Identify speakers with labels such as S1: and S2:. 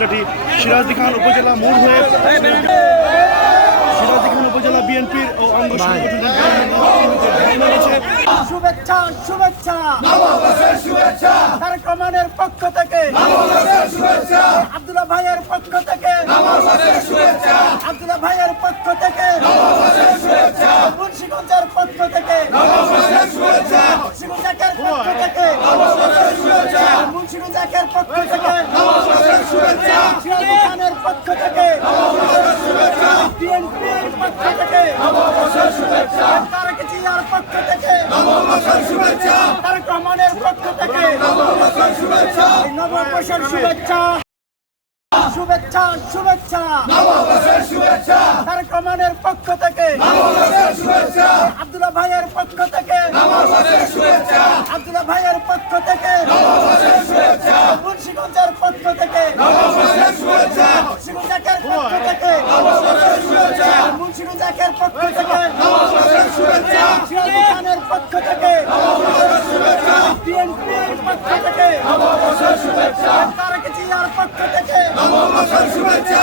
S1: শোভাযাত্রাটি সিরাজদি খান উপজেলা মোড় হয়ে সিরাজদি খান উপজেলা বিএনপির ও অঙ্গ
S2: শুভেচ্ছা শুভেচ্ছা শুভেচ্ছা। তারেক রহমানের পক্ষ থেকে, আব্দুল্লাহ ভাইয়ের পক্ষ থেকে, আব্দুল্লাহ ভাইয়ের পক্ষ থেকে, মুন্সিগঞ্জের পক্ষ থেকে, মুন্সিগঞ্জের পক্ষ থেকে, মুন্সিগঞ্জের পক্ষ থেকে সিরাজুল খানের পক্ষ থেকে, বিএনপির পক্ষ থেকে তারেক জিয়ার পক্ষ থেকে তারেক রহমানের পক্ষ থেকে, এই নববর্ষের শুভেচ্ছা শুভেচ্ছা শুভেচ্ছা। তারেক রহমানের পক্ষ থেকে, আব্দুল্লাহ ভাইয়ের পক্ষ থেকে, আব্দুল্লাহ ভাইয়ের পক্ষ থেকে মুন্সিগঞ্জের পক্ষ থেকে মুন্সিগঞ্জের পক্ষ থেকে মুন্সিগঞ্জের পক্ষ থেকে খানের পক্ষ থেকে বিএনপির পক্ষ থেকে তারেক জিয়ার পক্ষ থেকে তারেক